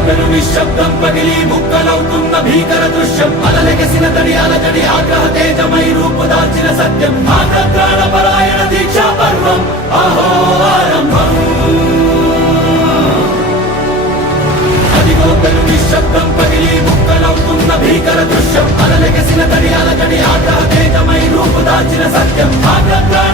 పెను నిశ్శబ్దం పగిలి ముక్కలవుతున్న భీకర దృశ్యం అలలెగసిన తడి అలజడి ఆగ్రహ తేజమై రూపుదాల్చిన సత్యం ఆగ్రత్రాణ పరాయణ దీక్షా పర్వం అహో ఆరంభం అదిగో పెను నిశ్శబ్దం పగిలి ముక్కలవుతున్న భీకర దృశ్యం అలలెగసిన తడి అలజడి ఆగ్రహ తేజమై రూపుదాల్చిన సత్యం ఆగ్రత్రాణ